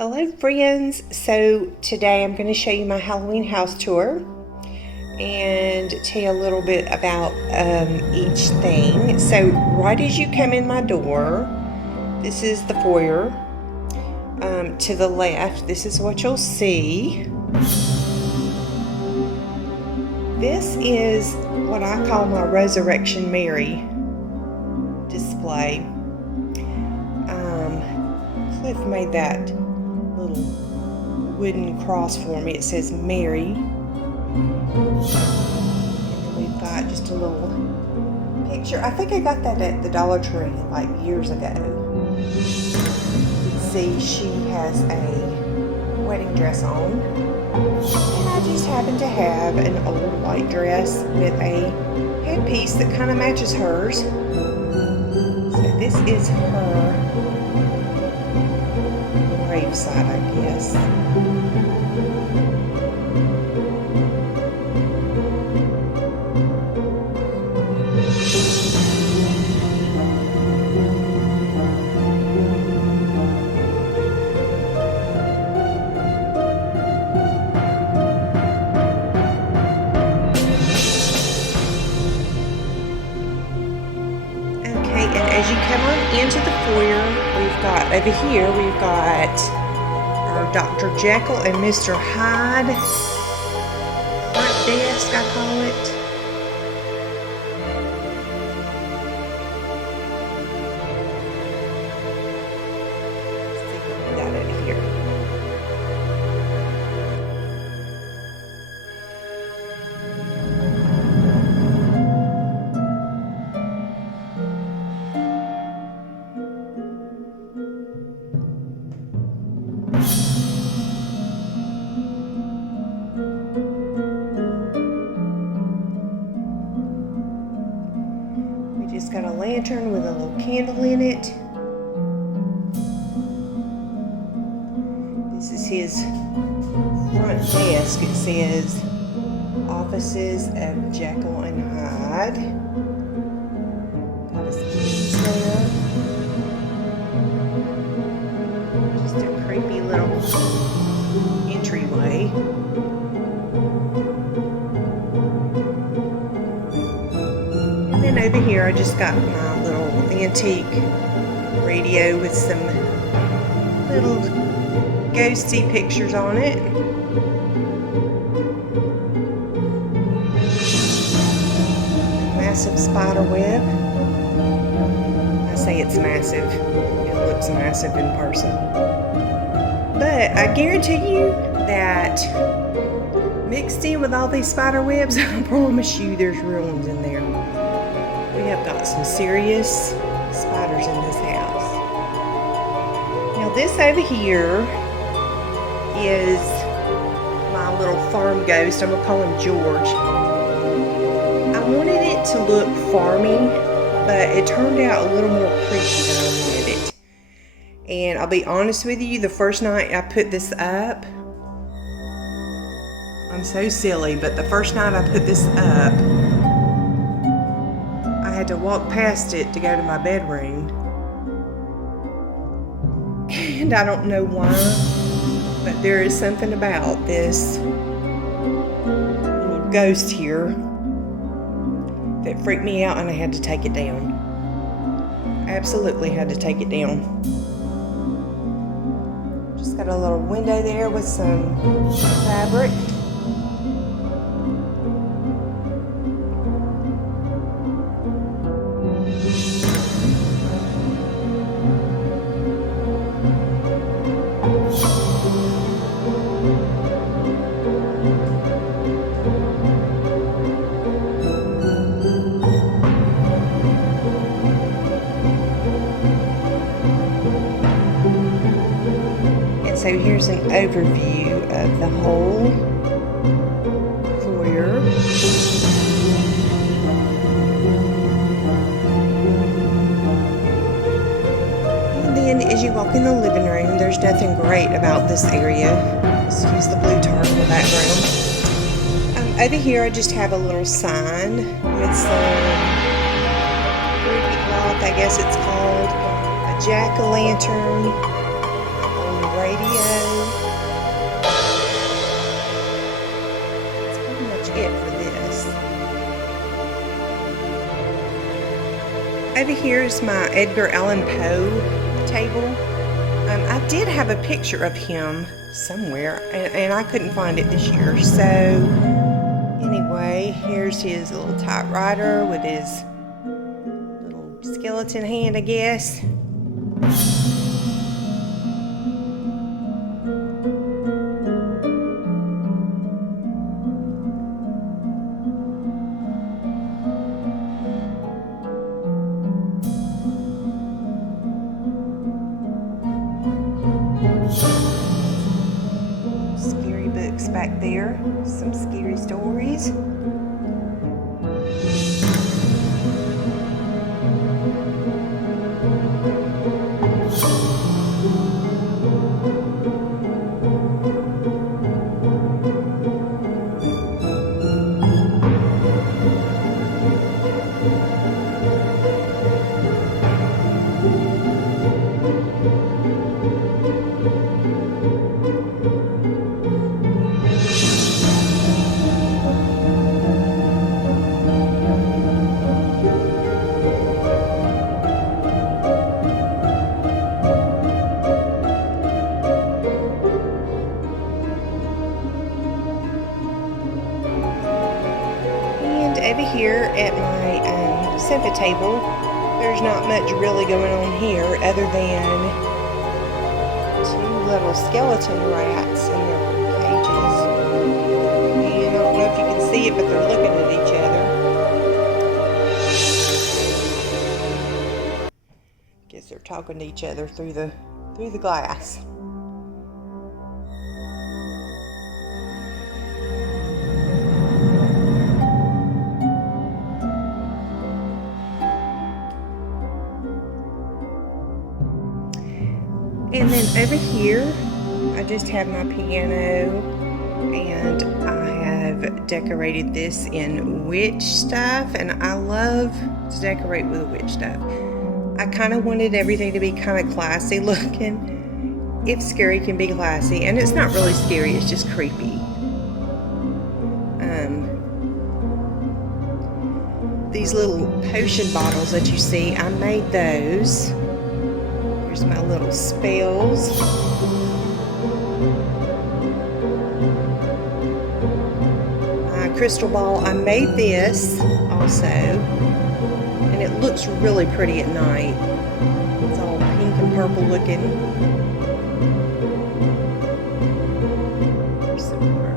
Hello friends, so today I'm going to show you my Halloween house tour and tell you a little bit about each thing. So right as you come in my door, this is the foyer. To the left, this is what you'll see. This is what I call my Resurrection Mary display. Cliff made that little wooden cross for me. It says Mary. And then we've got just a little picture. I think I got that at the Dollar Tree like years ago. You can see she has a wedding dress on. And I just happen to have an old white dress with a headpiece that kind of matches hers. So this is her graveside, I guess. Okay, and as you come on into the foyer, over here we've got our Dr. Jekyll and Mr. Hyde front desk, I call it. Let's see what we got over here. Just got a lantern with a little candle in it. This is his front desk. It says Offices of Jekyll and Hyde. Got his keys there. Just a creepy little entryway. And over here I just got my little antique radio with some little ghosty pictures on it. Massive spider web. I say it's massive. It looks massive in person. But I guarantee you that mixed in with all these spider webs, I promise you there's real ones in there. We have got some serious spiders in this house. Now this over here is my little farm ghost. I'm going to call him George. I wanted it to look farmy, but it turned out a little more creepy than I wanted it. And I'll be honest with you, the first night I put this up, I'm so silly, but the first night I put this up, I had to walk past it to go to my bedroom. And I don't know why, but there is something about this little ghost here that freaked me out, and I had to take it down. Absolutely had to take it down. Just got a little window there with some fabric. So here's an overview of the whole foyer. And then as you walk in the living room, there's nothing great about this area. Excuse the blue tarp in the background. Over here I just have a little sign with some creepy cloth, I guess it's called, a jack-o'-lantern, radio. That's pretty much it for this. Over here is my Edgar Allan Poe table. I did have a picture of him somewhere, and I couldn't find it this year. So anyway, here's his little typewriter with his little skeleton hand, I guess. Scary books back there, some scary stories. Over here at my sofa table, there's not much really going on here other than two little skeleton rats in their cages. And I don't know if you can see it, but they're looking at each other. Guess they're talking to each other through the glass. And then over here, I just have my piano, and I have decorated this in witch stuff, and I love to decorate with witch stuff. I kind of wanted everything to be kind of classy looking, if scary can be classy, and it's not really scary, it's just creepy. These little potion bottles that you see, I made those. Here's my little spells. My crystal ball, I made this also, and it looks really pretty at night. It's all pink and purple looking. There's some more.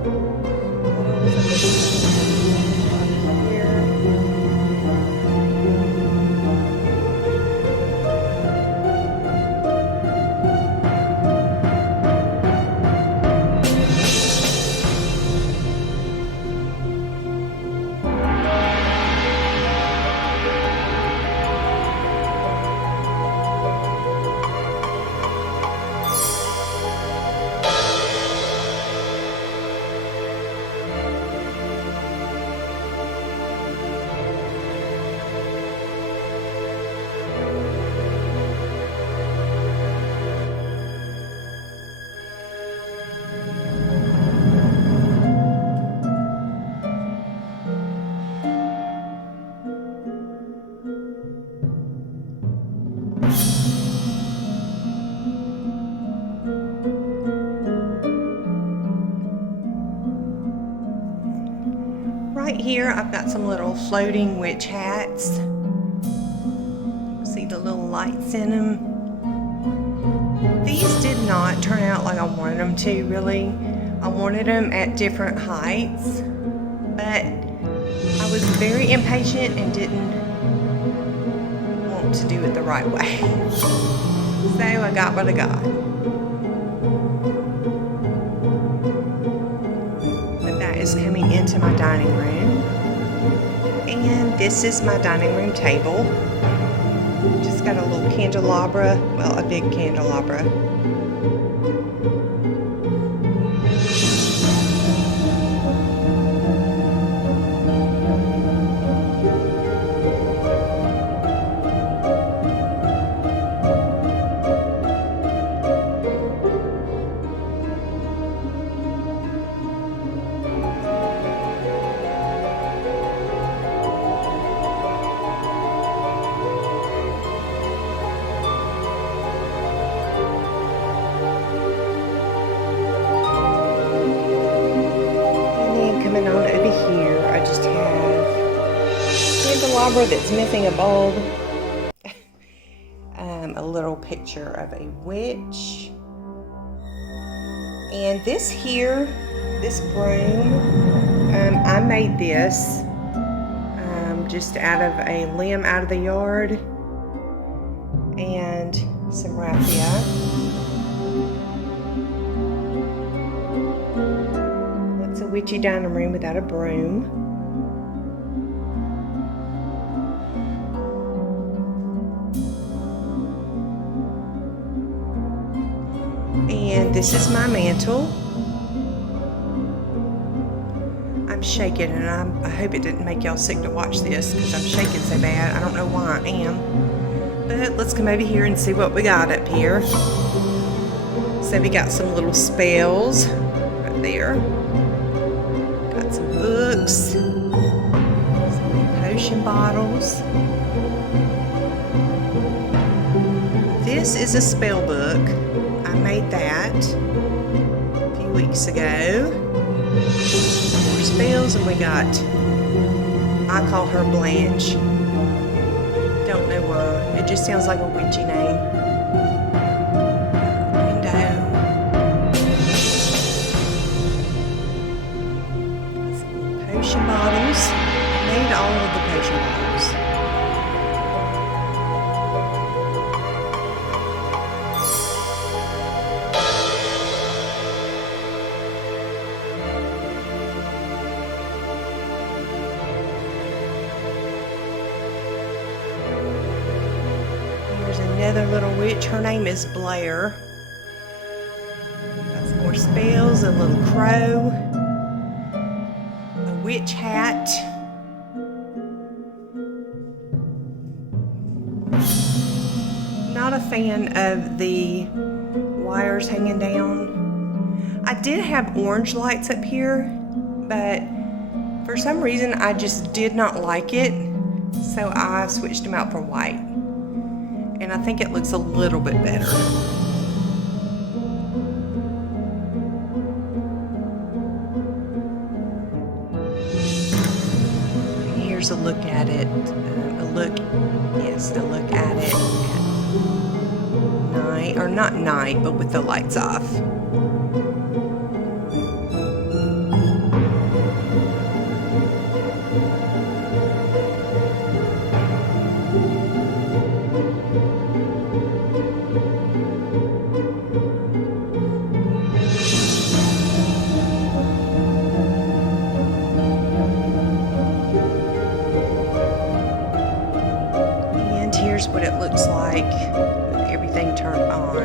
Right here, I've got some little floating witch hats. See the little lights in them. These did not turn out like I wanted them to, really. I wanted them at different heights, but I was very impatient and didn't want to do it the right way. So I got what I got. Is coming into my dining room, and this is my dining room table. Just got a little candelabra, well, a big candelabra. candelabra that's missing a bulb. A little picture of a witch. And this here, this broom, I made this just out of a limb out of the yard and some raffia. That's a witchy dining room without a broom. And this is my mantle. I'm shaking, and I hope it didn't make y'all sick to watch this because I'm shaking so bad. I don't know why I am. But let's come over here and see what we got up here. So we got some little spells right there. Got some books, some potion bottles. This is a spell book. I made that a few weeks ago. More spells, and we got, I call her Blanche. Don't know why. It just sounds like a witchy name. Window. Some potion bottles. I made all of the potion bottles. Another little witch. Her name is Blair. Got some more spells, a little crow, a witch hat, not a fan of the wires hanging down. I did have orange lights up here, but for some reason I just did not like it, so I switched them out for white. And I think it looks a little bit better. And here's a look at it. A look at it at night, or not night, but with the lights off. Here's what it looks like with everything turned on.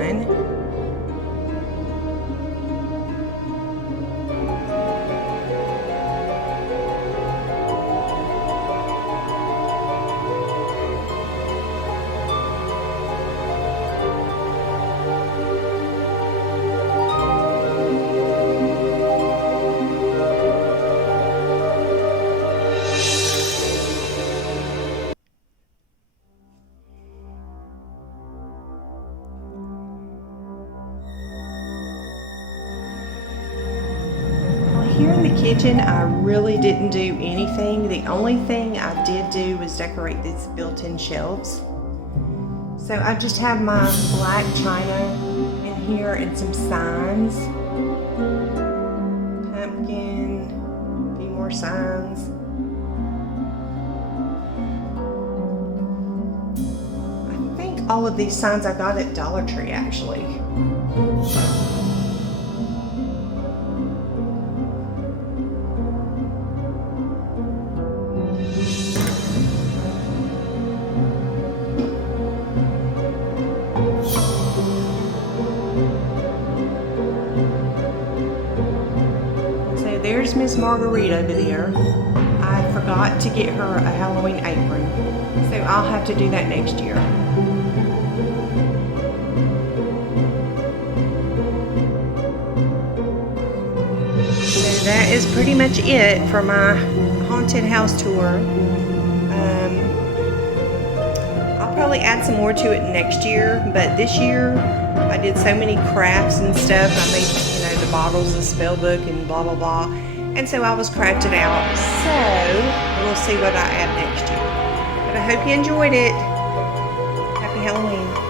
Here in the kitchen, I really didn't do anything. The only thing I did do was decorate these built-in shelves. So I just have my black china in here and some signs. Pumpkin, a few more signs. I think all of these signs I got at Dollar Tree, actually. There's Miss Marguerite over there. I forgot to get her a Halloween apron, so I'll have to do that next year. So that is pretty much it for my haunted house tour. I'll probably add some more to it next year, but this year I did so many crafts and stuff. I made, the bottles, the spell book, and blah blah blah, and so I was crafted out. So we'll see what I add next year. But I hope you enjoyed it. Happy Halloween.